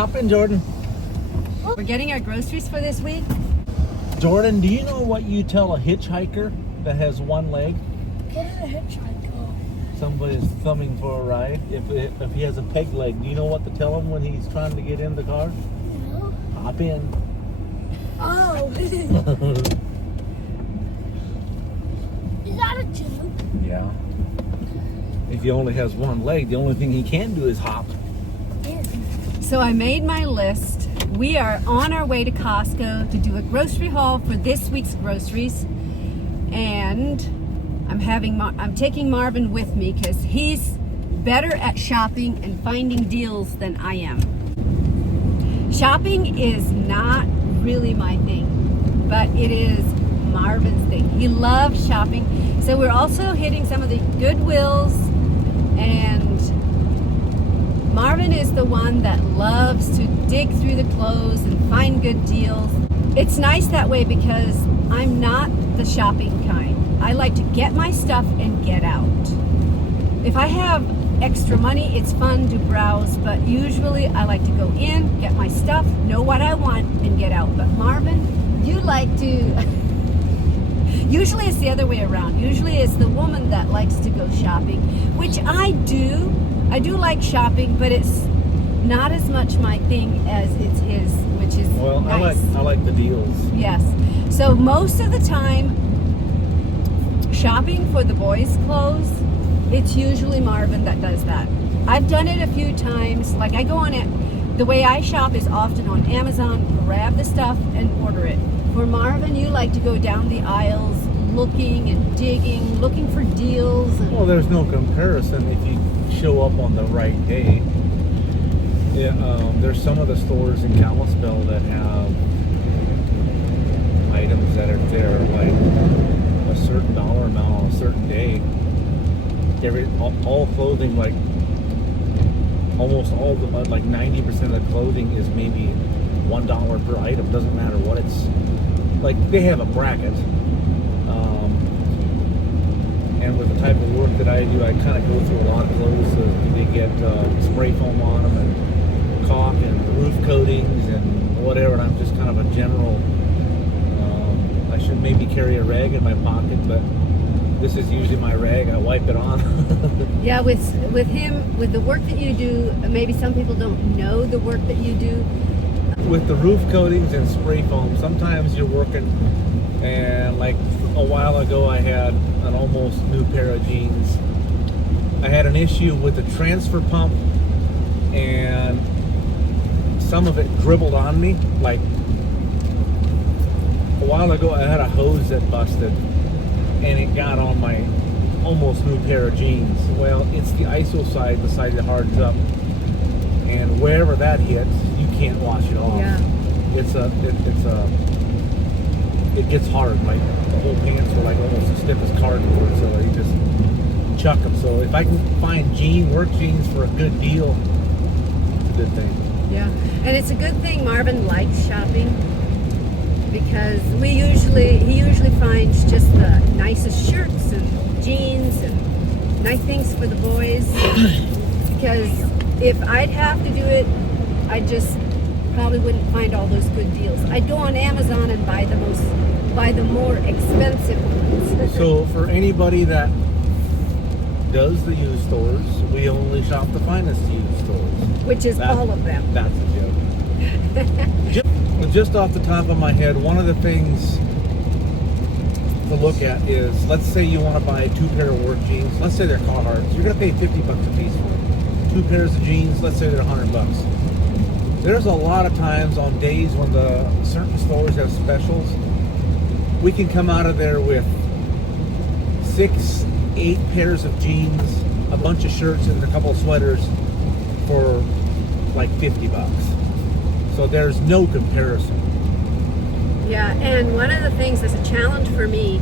Hop in, Jordan. We're getting our groceries for this week. Jordan, do you know what you tell a hitchhiker that has one leg? What is a hitchhiker? Somebody's thumbing for a ride. If he has a peg leg, do you know what to tell him when he's trying to get in the car? No. Hop in. Oh. Is that a joke? Yeah. If he only has one leg, the only thing he can do is hop. So I made my list. We are on our way to Costco to do a grocery haul for this week's groceries. And I'm taking Marvin with me because he's better at shopping and finding deals than I am. Shopping is not really my thing, but it is Marvin's thing. He loves shopping. So we're also hitting some of the Goodwills, and Marvin is the one that loves to dig through the clothes and find good deals. It's nice that way because I'm not the shopping kind. I like to get my stuff and get out. If I have extra money, it's fun to browse, but usually I like to go in, get my stuff, know what I want, and get out. But Marvin, you like to... Usually it's the other way around. Usually it's the woman that likes to go shopping, which I do. I do like shopping, but it's not as much my thing as it's his, which is nice. I like the deals. Yes. So most of the time, shopping for the boys' clothes, it's usually Marvin that does that. I've done it a few times. Like I go on it. The way I shop is often on Amazon, grab the stuff and order it. For Marvin, you like to go down the aisles looking and digging, looking for deals. Well, there's no comparison if you show up on the right day. Yeah, there's some of the stores in Kalispell that have items that are there like a certain dollar amount on a certain day. All clothing, like almost all the, like 90% of the clothing is maybe $1 per item. Doesn't matter what it's like. They have a bracket. And with the type of work that I do, I kind of go through a lot of clothes. So they get spray foam on them and caulk and roof coatings and whatever. And I'm just kind of a general. I should maybe carry a rag in my pocket, but this is usually my rag. I wipe it on. Yeah, with him, with the work that you do, maybe some people don't know the work that you do. With the roof coatings and spray foam, sometimes you're working, and like a while ago I had an almost new pair of jeans. I had an issue with the transfer pump, and some of it dribbled on me. Like a while ago I had a hose that busted, and it got on my almost new pair of jeans. Well, it's the ISO side, the side that hardens up, and wherever that hits, you can't wash it off. Yeah. It gets hard. Like the whole pants were like almost as stiff as cardboard, so you just chuck them. So if I can find work jeans for a good deal, it's a good thing. Yeah, and it's a good thing Marvin likes shopping because he usually finds just the nicest shirts and jeans and nice things for the boys. Because if I'd have to do it, I just probably wouldn't find all those good deals. I'd go on Amazon and buy the more expensive ones. So for anybody that does the used stores, we only shop the finest used stores. Which is all of them. That's a joke. Just off the top of my head, one of the things to look at is, let's say you want to buy 2 pair of work jeans. Let's say they're Carhartts. You're going to pay $50 a piece for them. 2 pairs of jeans, let's say they're $100. There's a lot of times on days when the certain stores have specials, we can come out of there with 6, 8 pairs of jeans, a bunch of shirts, and a couple of sweaters for like $50. So there's no comparison. Yeah, and one of the things that's a challenge for me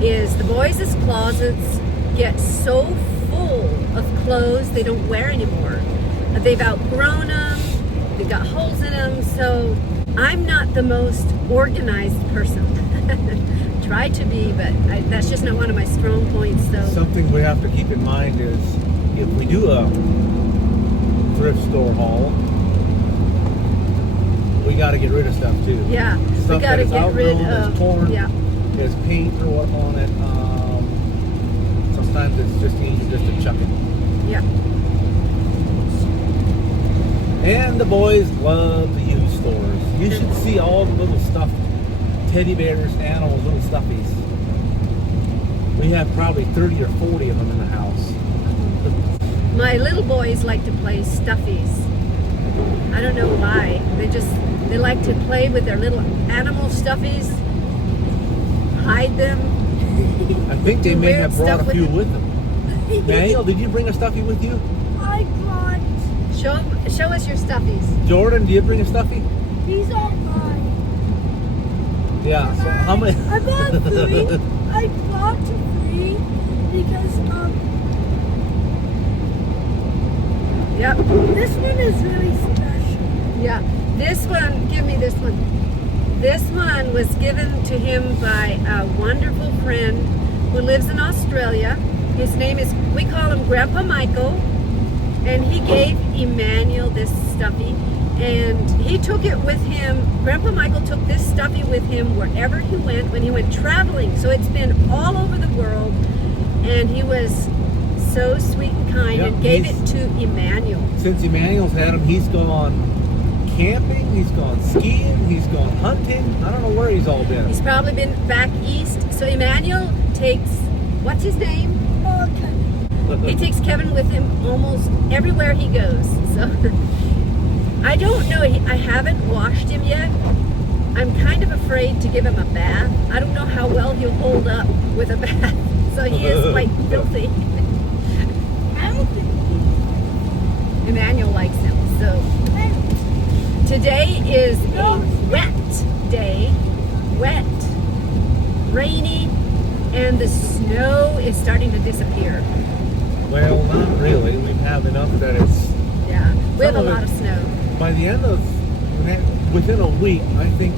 is the boys' closets get so full of clothes they don't wear anymore. They've outgrown them, they've got holes in them, so I'm not the most organized person. Try to be, but that's just not one of my strong points. So something we have to keep in mind is if we do a thrift store haul, we got to get rid of stuff too. Yeah, we Stuff got that to is get rid outgrown, of. is torn, Yeah, there's paint or what on it. Sometimes it's just easy just to chuck it. yeah. And the boys love the used stores. You should see all the little stuff, teddy bears, animals, little stuffies. We have probably 30 or 40 of them in the house. My little boys like to play stuffies. I don't know why. They like to play with their little animal stuffies, hide them. I think they may Weird have brought stuff a few with with them. Daniel, did you bring a stuffy with you? I brought. Show us your stuffies. Jordan, do you bring a stuffy? These are mine. Yeah. So how many? I bought 3. I bought 3 because Yep. this one is really special. Yeah. This one, give me this one. This one was given to him by a wonderful friend who lives in Australia. His name is, we call him Grandpa Michael. And he gave Emmanuel this stuffy. And he took it with him. Grandpa Michael took this stuffy with him wherever he went when he went traveling. So it's been all over the world. And he was so sweet and kind Yep, and gave it to Emmanuel. Since Emmanuel's had him, he's gone camping, he's gone skiing, he's gone hunting. I don't know where he's all been. He's probably been back east. So Emmanuel takes, what's his name? Okay. He takes Kevin with him almost everywhere he goes. So I don't know. I haven't washed him yet. I'm kind of afraid to give him a bath. I don't know how well he'll hold up with a bath. So he is quite filthy. I don't think Emmanuel likes him. So today is a wet day. Wet, rainy, and the snow is starting to disappear. Well, not really. We have enough that it's... Yeah, we have a Some of lot it- of snow. By the end of... Within a week, I think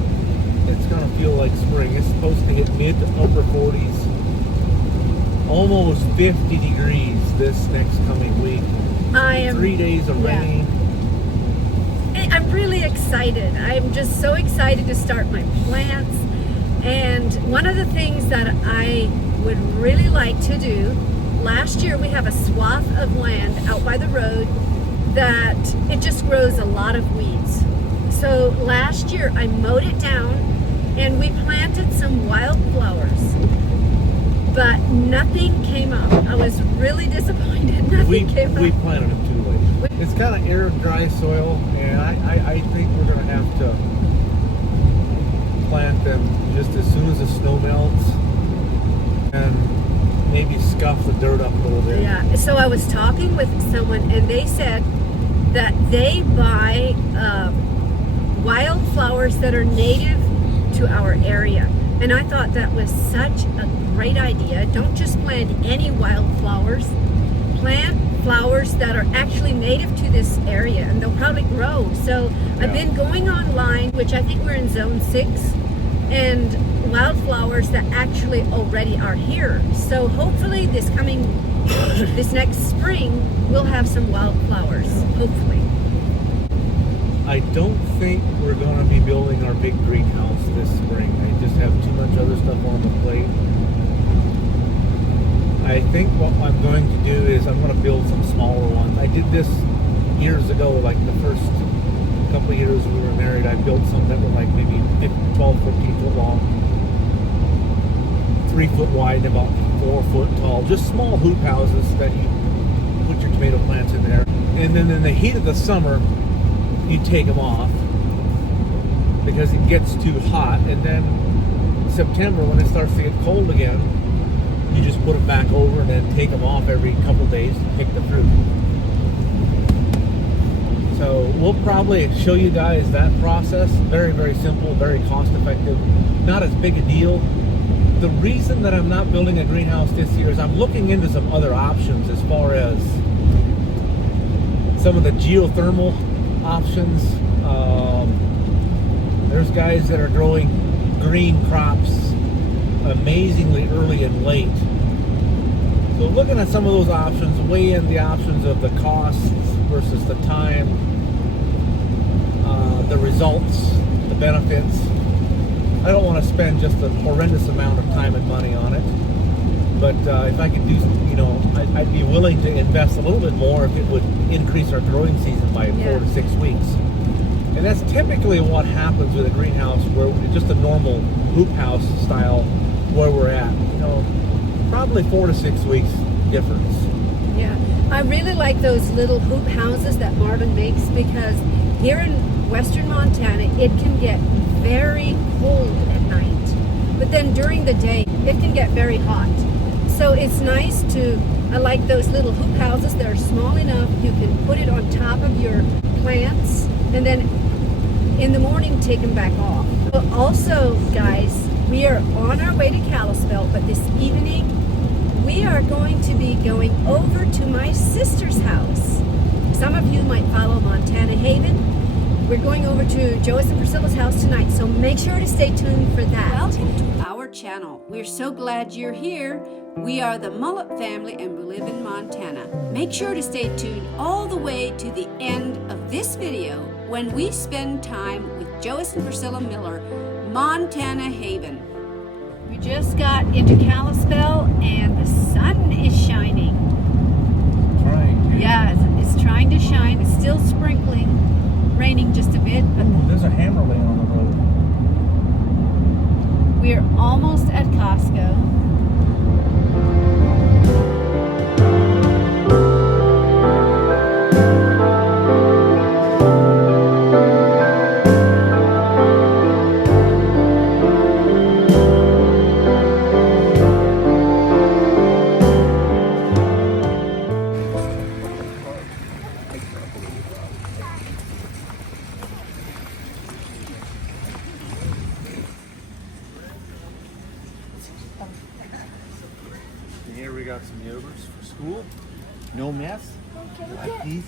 it's going to feel like spring. It's supposed to hit mid to upper 40s. Almost 50 degrees this next coming week. I am 3 days of yeah. rain. I'm really excited. I'm just so excited to start my plants. And one of the things that I would really like to do, last year we have a swath of land out by the road that it just grows a lot of weeds. So last year I mowed it down and we planted some wildflowers, but nothing came up. I was really disappointed. Nothing came We up. planted them too late. It's kind of arid, dry soil, and I think we're going to have to plant them just as soon as the snow melts and maybe scuff the dirt up a little bit. Yeah, so I was talking with someone and they said that they buy wildflowers that are native to our area. And I thought that was such a great idea. Don't just plant any wildflowers. Plant flowers that are actually native to this area and they'll probably grow. So I've been going online, which I think we're in zone 6, and wildflowers that actually already are here. So hopefully this next spring, we'll have some wildflowers, hopefully. I don't think we're going to be building our big greenhouse this spring. I just have too much other stuff on the plate. I think what I'm going to do is I'm going to build some smaller ones. I did this years ago, like the first couple of years we were married. I built some that were like maybe 12, 14 foot long, 3 foot wide, and about 4 foot tall. Just small hoop houses that you put your tomato plants in there. And then in the heat of the summer, you take them off because it gets too hot. And then September, when it starts to get cold again, you just put them back over and then take them off every couple days to pick the fruit. So we'll probably show you guys that process. Very, very simple, very cost effective, not as big a deal. The reason that I'm not building a greenhouse this year is I'm looking into some other options as far as some of the geothermal options. There's guys that are growing green crops amazingly early and late. So looking at some of those options, weigh in the options of the costs versus the time, the results, the benefits. I don't want to spend just a horrendous amount of time and money on it. But if I could do, I'd be willing to invest a little bit more if it would increase our growing season by 4 to 6 weeks. And that's typically what happens with a greenhouse, where just a normal hoop house style where we're at. Probably 4 to 6 weeks difference. Yeah, I really like those little hoop houses that Marvin makes, because here in western Montana, it can get very cold at night. But then during the day, it can get very hot. So it's nice I like those little hoop houses that are small enough you can put it on top of your plants, and then in the morning take them back off. But also, guys, we are on our way to Kalispell, but this evening we are going to be going over to my sister's house. Some of you might follow Montana Haven. We're going over to Joyce and Priscilla's house tonight, so make sure to stay tuned for that. Welcome to our channel. We're so glad you're here. We are the Mullet family and we live in Montana. Make sure to stay tuned all the way to the end of this video when we spend time with Joyce and Priscilla Miller, Montana Haven. We just got into Kalispell and the sun is shining. Trying to. Yeah, it's trying to shine. It's still sprinkling, raining just a bit, but There's a hammer laying on the road. we're almost at Costco. Here we got some yogurts for school. No mess. Okay, You like these?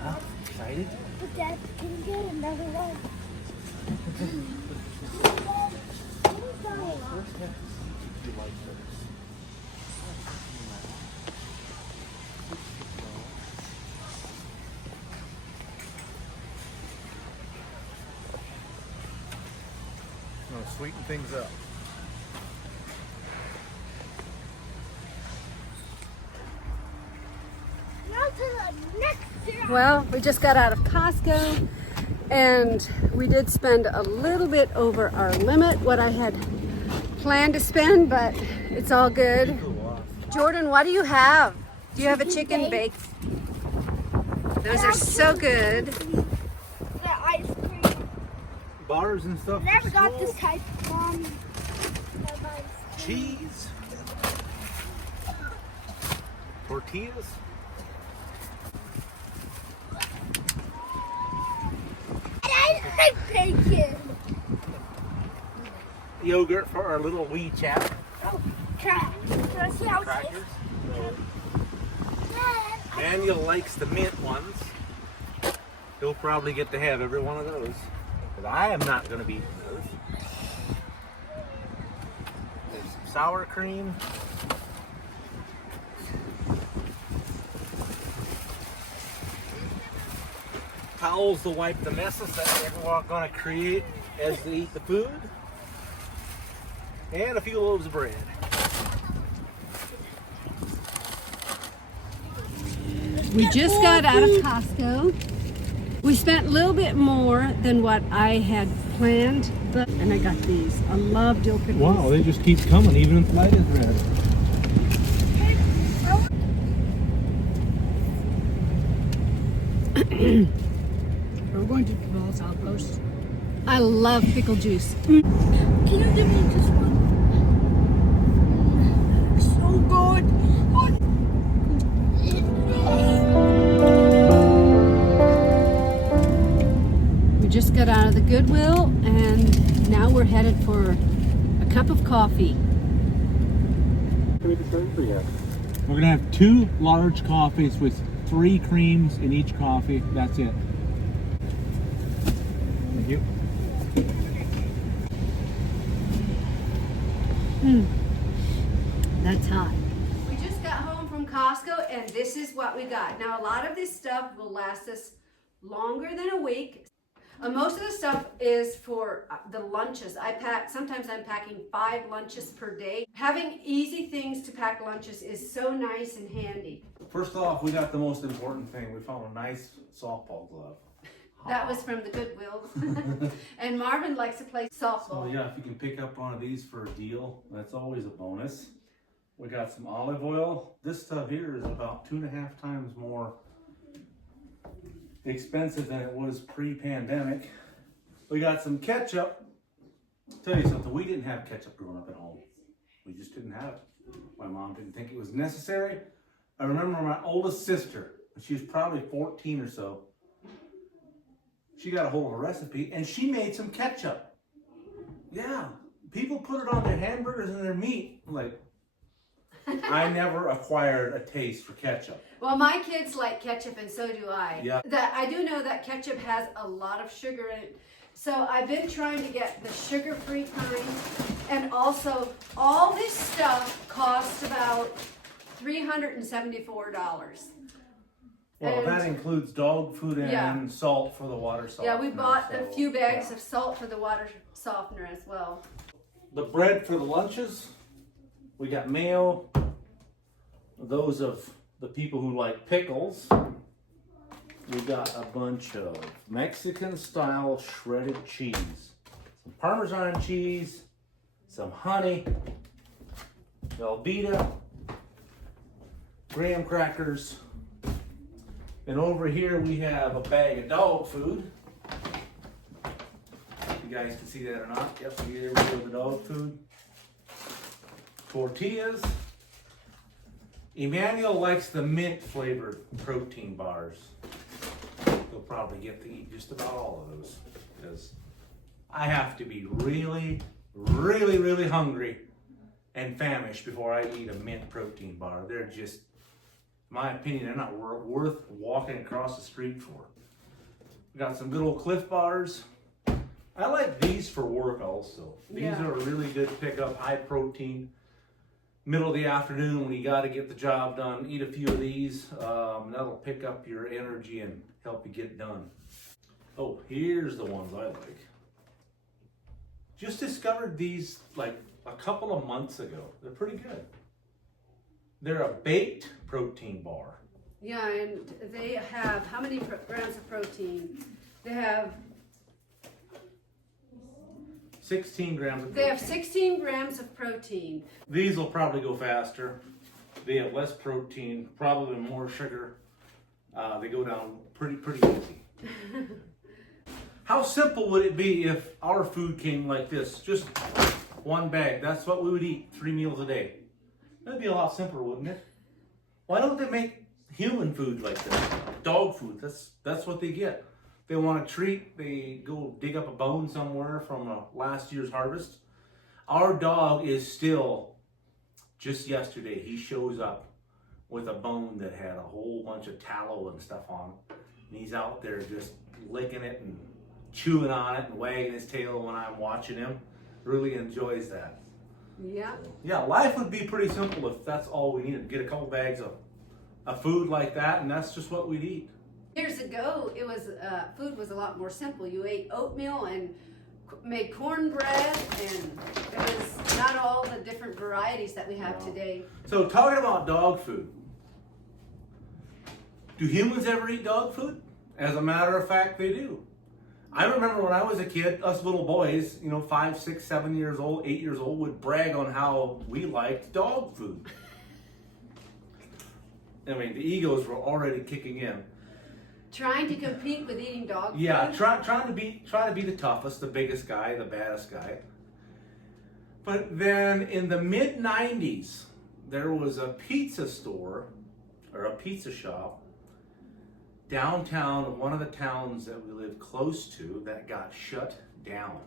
Huh? Excited? But Dad, can you get another one? You like those? Gonna sweeten things up. Now to the next zero. Well, we just got out of Costco and we did spend a little bit over our limit, what I had planned to spend, but it's all good. Jordan, what do you have? Do you have a chicken baked? Those are so good. The ice cream. Bars and stuff. Never for got school. this type of Cheese. Tortillas. I like bacon. Yogurt for our little wee chap. Oh, crap. Can I see how it Crackers. tastes? Dad, Emmanuel likes the mint ones. He'll probably get to have every one of those. But I am not going to be eating those. There's some sour cream. Towels to wipe the messes that we're going to create as they eat the food. And a few loaves of bread. We just got out of Costco. We spent a little bit more than what I had planned, and I got these. I love dill pickles. Wow, they just keep coming, even if the light is red. We're going to Ball's Outpost. I love pickle juice. can you give me this one? So good. We just got out of the Goodwill and now we're headed for a cup of coffee. We're going to have 2 large coffees with 3 creams in each coffee. That's it. Thank you. That's hot. We just got home from Costco and this is what we got. Now a lot of this stuff will last us longer than a week. Most of the stuff is for the lunches. Sometimes I'm packing 5 lunches per day. Having easy things to pack lunches is so nice and handy. First off, we got the most important thing. We found a nice softball glove. That was from the Goodwill. And Marvin likes to play softball. So yeah, if you can pick up one of these for a deal, that's always a bonus. We got some olive oil. This stuff here is about 2.5 times more expensive than it was pre-pandemic. We got some ketchup. I'll tell you something, we didn't have ketchup growing up at home. We just didn't have it. My mom didn't think it was necessary. I remember my oldest sister, she was probably 14 or so. She got a hold of a recipe and she made some ketchup. Yeah, people put it on their hamburgers and their meat. I'm like, I never acquired a taste for ketchup. Well, my kids like ketchup and so do I. Yeah. I do know that ketchup has a lot of sugar in it. So I've been trying to get the sugar-free kind. And also, all this stuff costs about $374. Well, And- that includes dog food and Yeah. salt for the water softener. Yeah, we bought a so, few bags yeah. of salt for the water softener as well. The bread for the lunches, we got mayo. Those of the people who like pickles. We got a bunch of Mexican style shredded cheese. Some Parmesan cheese, some honey, Velveeta, graham crackers. And over here we have a bag of dog food. You guys can see that or not? Yep, here we go, the dog food. Tortillas. Emmanuel likes the mint flavored protein bars. He'll probably get to eat just about all of those because I have to be really, really, really hungry and famished before I eat a mint protein bar. They're just, in my opinion, they're not worth walking across the street for. We got some good old Cliff bars. I like these for work also. These Yeah. are a really good pickup, high protein. Middle of the afternoon when you got to get the job done, eat a few of these. That'll pick up your energy and help you get it done. Oh, here's the ones I like. Just discovered these like a couple of months ago. They're pretty good. They're a baked protein bar. Yeah, and they have how many grams of protein? They have 16 grams of They protein. have 16 grams of protein. These will probably go faster. They have less protein, probably more sugar. They go down pretty easy. How simple would it be if our food came like this? Just one bag. That's what we would eat 3 meals a day. That'd be a lot simpler, wouldn't it? Why don't they make human food like that? Dog food. That's what they get. They want a treat, they go dig up a bone somewhere from last year's harvest. Our dog is still, just yesterday, he shows up with a bone that had a whole bunch of tallow and stuff on it. And he's out there just licking it and chewing on it and wagging his tail when I'm watching him. Really enjoys that. Yeah. Yeah, life would be pretty simple if that's all we needed. Get a couple bags of food like that and that's just what we'd eat. Years ago, it was food was a lot more simple. You ate oatmeal and made cornbread, and it was not all the different varieties that we have today. So talking about dog food, do humans ever eat dog food? As a matter of fact, they do. I remember when I was a kid, us little boys, 5, 6, 7 years old, 8 years old, would brag on how we liked dog food. I mean, the egos were already kicking in. Trying to compete with eating dog food? Yeah, trying to be the toughest, the biggest guy, the baddest guy. But then in the mid-90s, there was a pizza store or a pizza shop downtown of one of the towns that we live close to that got shut down.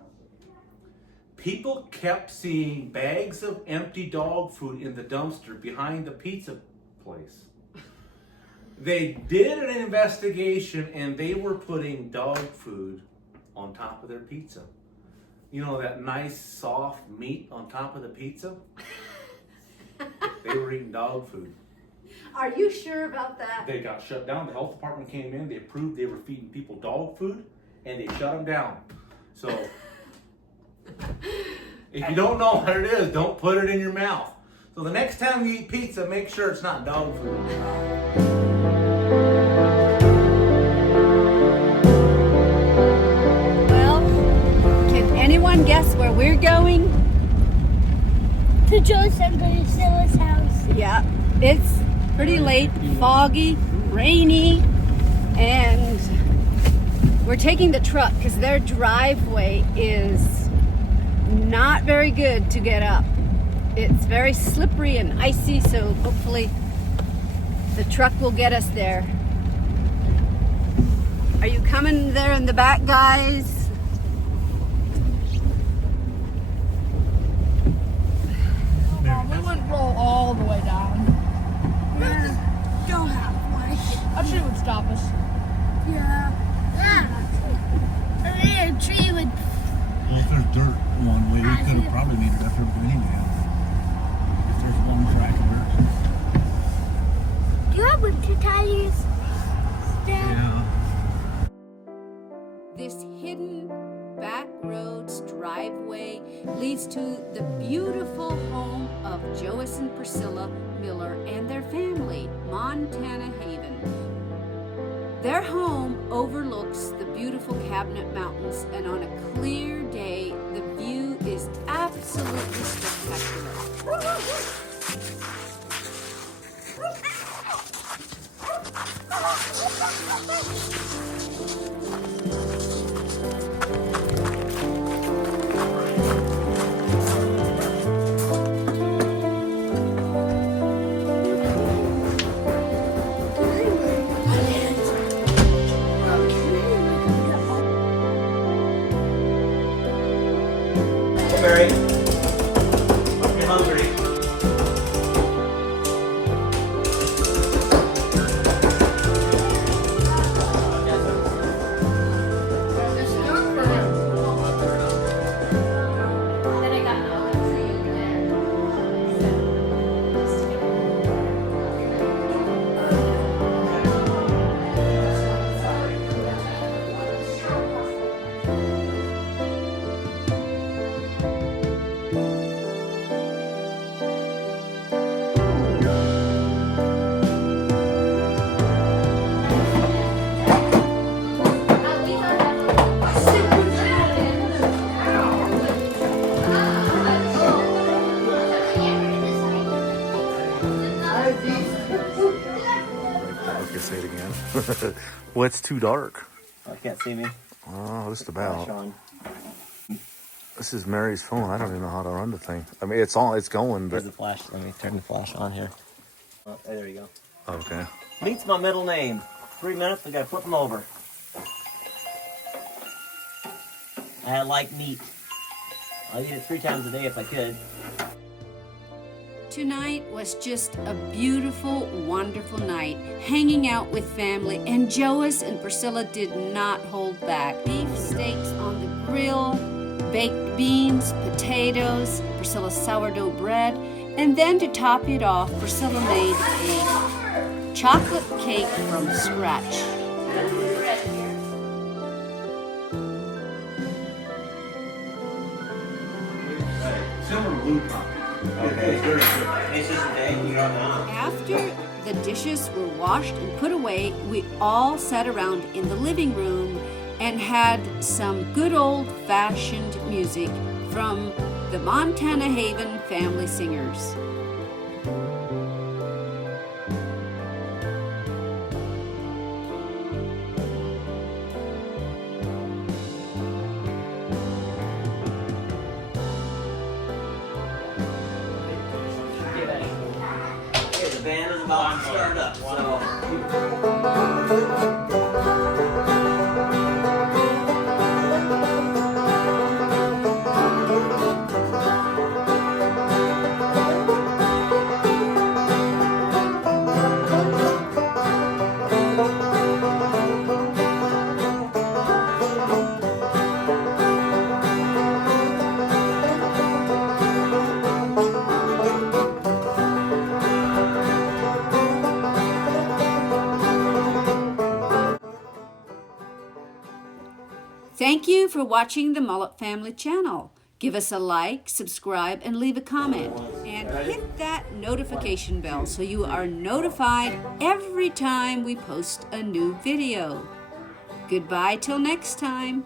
People kept seeing bags of empty dog food in the dumpster behind the pizza place. They did an investigation and they were putting dog food on top of their pizza. You know that nice soft meat on top of the pizza? They were eating dog food. Are you sure about that? They got shut down. The health department came in. They approved they were feeding people dog food. and they shut them down. So if you don't know what it is, don't put it in your mouth. So the next time you eat pizza, make sure it's not dog food. Well, can anyone guess where we're going? To Joe's and Priscilla's house. Yeah, it's pretty late, foggy, rainy, and we're taking the truck because their driveway is not very good to get up. It's very slippery and icy, so hopefully the truck will get us there. Are you coming there in the back, guys? Mom, we wouldn't roll all the way down. Yeah. Go halfway. I'm sure it would stop us. Yeah. Yeah. I mean, a tree would. Well, if there's dirt one way, we could have probably made it up here anyway. If there's one track of dirt. Do you have winter tires? Yeah. This hidden back roads driveway leads to the beautiful home of Joyce and Priscilla Miller and their family, Montana Haven. Their home overlooks the beautiful Cabinet Mountains, and on a clear day, the view is absolutely spectacular. Barry, you're hungry. Okay, say it again. What's too dark? I can't see me. Oh, just Flash about. on. This is Mary's phone. I don't even know how to run the thing. I mean, it's on. It's going, There's but the flash. Let me turn the flash on here. Oh, there you go. okay. Meat's my middle name. 3 minutes, we gotta flip them over. I like meat. I'll eat it 3 times a day if I could. Tonight was just a beautiful, wonderful night, hanging out with family, and Joyce and Priscilla did not hold back. Beef steaks on the grill, baked beans, potatoes, Priscilla's sourdough bread, and then to top it off, Priscilla made a chocolate cake from scratch. Silver blue pop. Okay. It's just a day, you don't know. After the dishes were washed and put away, we all sat around in the living room and had some good old-fashioned music from the Montana Haven Family Singers. Okay, the band is about to start up, so. Thank you for watching the Mullet Family channel. Give us a like, subscribe, and leave a comment. And hit that notification bell so you are notified every time we post a new video. Goodbye till next time.